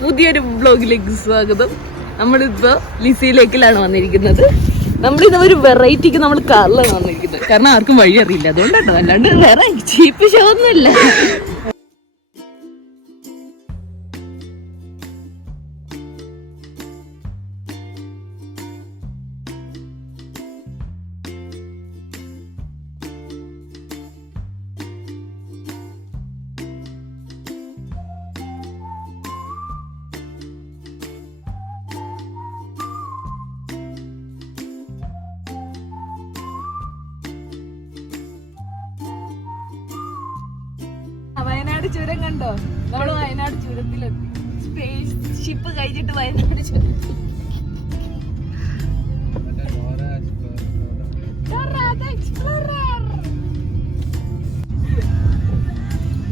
പുതിയൊരു വ്ലോഗിലേക്ക് സ്വാഗതം. നമ്മളിപ്പോ ലിസി ലേക്കിലാണ് വന്നിരിക്കുന്നത്. നമ്മളിത് ഒരു വെറൈറ്റിക്ക് നമ്മൾ കാറിലാണ് വന്നിരിക്കുന്നത്. കാരണം ആർക്കും വഴി അറിയില്ല, അതുകൊണ്ടാട്ടോ. അല്ലാണ്ട് വേറെ ചീപ്പ് ഷോ ഒന്നുമില്ല. വയനാട് ചുരം കണ്ടോ? നമ്മള് വയനാട് ചുരത്തിലെത്തി. സ്പേസ് ഷിപ്പ് കഴിഞ്ഞിട്ട് വയനാട് ചുരം.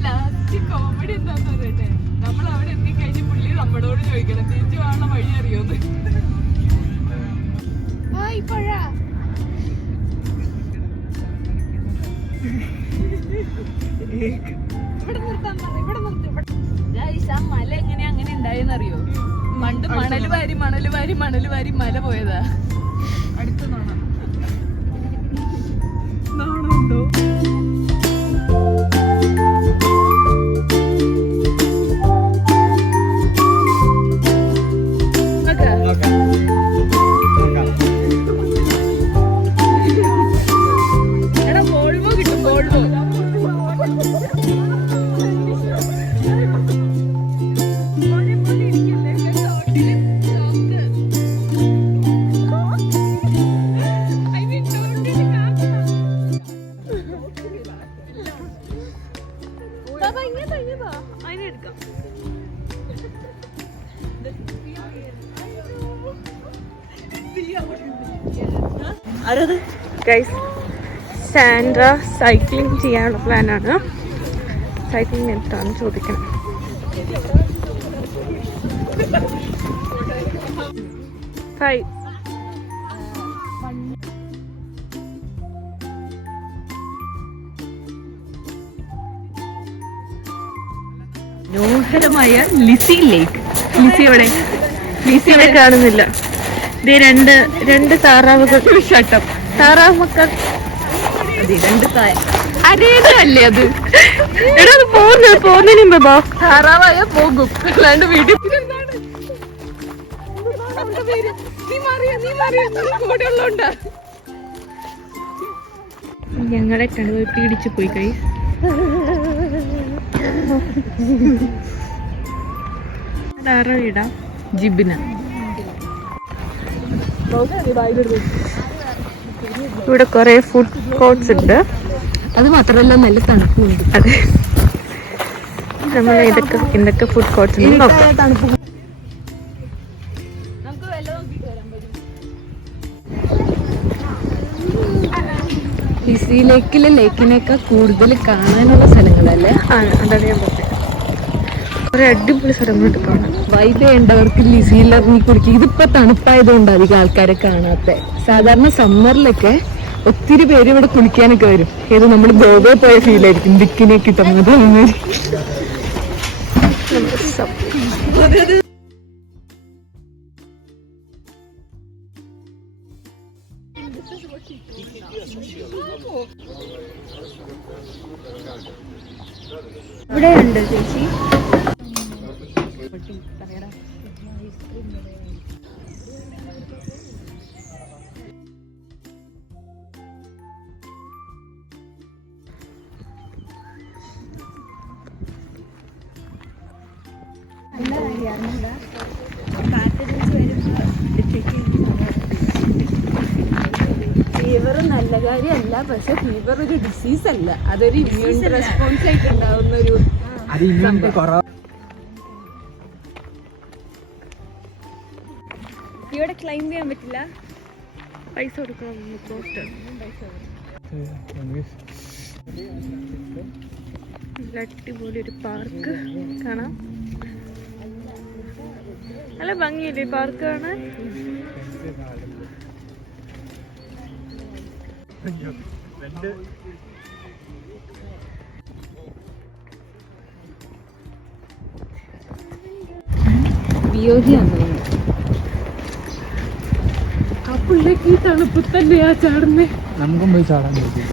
ലാസ്റ്റ് കോമഡി എന്താന്ന് പറയട്ടെ, നമ്മൾ അവിടെ എത്തിക്കഴിഞ്ഞ് പുള്ളി നമ്മളോട് ചോദിക്കണം തിരിച്ചു കാണുന്ന വഴി അറിയോന്ന്. മല എങ്ങനെയാ അങ്ങനെ ഉണ്ടായെന്നറിയോ? പണ്ട് മണല് വാരി മല പോയതാ. അടുത്ത നാണുണ്ടോ? എടാ വോൾവോ കിട്ടും, വോൾവോ. സാൻഡ്ര സൈക്ലിംഗ് ചെയ്യാനുള്ള പ്ലാനാണ്. സൈക്ലിംഗ് എന്താണ് ചോദിക്കണം. മനോഹരമായ ലിസി ലേക്ക്. ലിസി അവിടെ കാണുന്നില്ല. ഇത് രണ്ട് താറാവുകൾ. താറാവ് മക്കൾ. അതേതല്ലേ അത്? എടാ അത് പോകുന്നതിന് താറാവായ പോകും, അല്ലാണ്ട് വീട്ടിൽ. ഞങ്ങളെ കണ്ടുപോയി പീഡിച്ചു പോയി കൈ. താറാവിടാം ജിബിന. ഇവിടെ കുറെ ഫുഡ് കോർട്ട്സ് ഉണ്ട്. അത് മാത്രമല്ല നല്ല തണുപ്പുണ്ട്. അതെ, നമ്മൾ എന്തൊക്കെ ഫുഡ് കോർട്ട്സ് ഉണ്ട് നോക്കാം. ലിസി ലേക്കിനേക്കാൾ കൂടുതൽ കാണാനുള്ള സ്ഥലങ്ങളല്ലേ? അതാണ് ഞാൻ പറഞ്ഞത്. കുറെ അടിപൊളി സ്ഥലങ്ങളുണ്ട് കാണാൻ. വൈബ് ചെയ്യേണ്ടവർക്ക് ലിസിയിൽ ഇറങ്ങി കുടിക്കും. ഇതിപ്പോ തണുപ്പായതുകൊണ്ട് അധികം ആൾക്കാരെ കാണാത്ത. സാധാരണ സമ്മറിലൊക്കെ ഒത്തിരി പേര് ഇവിടെ കുളിക്കാനൊക്കെ വരും. ഏത് നമ്മൾ ഗോവയിൽ പോയ ഫീലായിരിക്കും. ബിക്കിനി കിട്ടുന്നത്. ഇവിടെ ഉണ്ട് ചേച്ചി. ഫീവർ നല്ല കാര്യമല്ല, പക്ഷെ ഫീവർ ഒരു ഡിസീസ് അല്ല. അതൊരു ഇമ്മ്യൂൺ റെസ്പോൺസ് ആയിട്ട് ഉണ്ടാവുന്ന ഒരു സംഭവം. ഇവിടെ ക്ലൈംബ് ചെയ്യാൻ പറ്റില്ല, പൈസ കൊടുക്കണം. അടിപൊളി ഒരു പാർക്ക് കാണാം. നല്ല ഭംഗിയില്ലേ പാർക്ക് കാണാൻ? വിയോജിയാണ്. ആ പുള്ളിക്ക് ഈ തണുപ്പത്തല്ലേ ആ ചാടുന്നേ. നമുക്കും പോയി ചാടാൻ പറ്റും.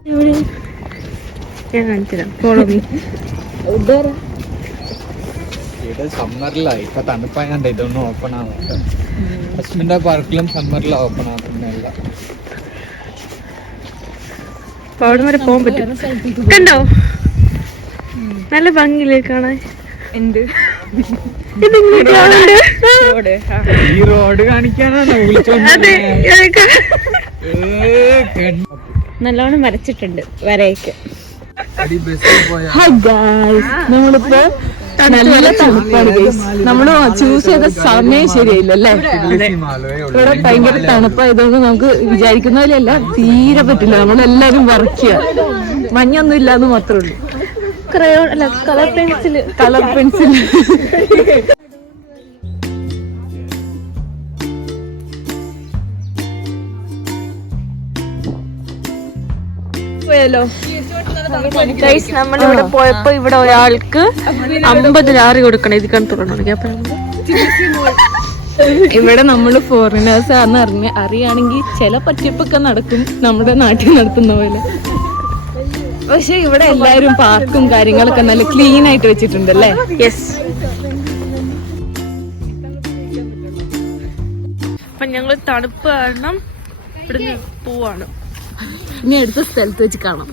ഞാൻ കാണിച്ചുതരാം. Follow me. ഇവിടെ സമ്മറിലായി, ഇപ്പൊ തണുപ്പായണ്ട് ഇതൊന്നും ഓപ്പൺ ആവാത്ത. ഹസ്ബൻഡ് പാർക്കിലും സമ്മറിൽ ഓപ്പൺ ആകുന്നില്ല. അവിടെ വരെ പോകാൻ പറ്റും. കണ്ടോ നല്ല ഭംഗിയില്ലേ കാണാൻ. എന്ത് ഈ റോഡ് കാണിക്കാനാണോ നല്ലോണം വരച്ചിട്ടുണ്ട് വരയൊക്കെ. പോയാ നമ്മളിപ്പോ നല്ല തണുപ്പാണ് ഗൈസ്. നമ്മള് ചൂസ് ചെയ്ത സമയം ശരിയായില്ലല്ലേ. ഇവിടെ ഭയങ്കര തണുപ്പായതുകൊണ്ട് നമുക്ക് വിചാരിക്കുന്ന പോലെയല്ല, തീരെ പറ്റില്ല. നമ്മളെല്ലാരും വറക്കുക. മഞ്ഞൊന്നും ഇല്ലാന്ന് മാത്രമേ ഉള്ളൂ. ക്രയോൺ അല്ല, കളർ പെൻസിൽ. പോയാലോ ഗൈസ്. നമ്മളിവിടെ പോയപ്പോ ഇവിടെ ഒരാൾക്ക് 50 ലാറി കൊടുക്കണം. ഇത് കണ്ടു. ഇവിടെ നമ്മള് ഫോറിനേഴ്സ് ആണെന്ന് അറിയാണെങ്കിൽ ചില പറ്റിയപ്പൊക്കെ നടക്കും, നമ്മുടെ നാട്ടിൽ നടത്തുന്ന പോലെ. പക്ഷെ ഇവിടെ എല്ലാരും പാർക്കും കാര്യങ്ങളൊക്കെ നല്ല ക്ലീൻ ആയിട്ട് വെച്ചിട്ടുണ്ടല്ലേ. യെസ്. അപ്പൊ ഞങ്ങള് തണുപ്പ് കാരണം ഇവിടുന്ന് പോവാണ്. ഇനി അടുത്ത സ്ഥലത്ത് വെച്ച് കാണാം.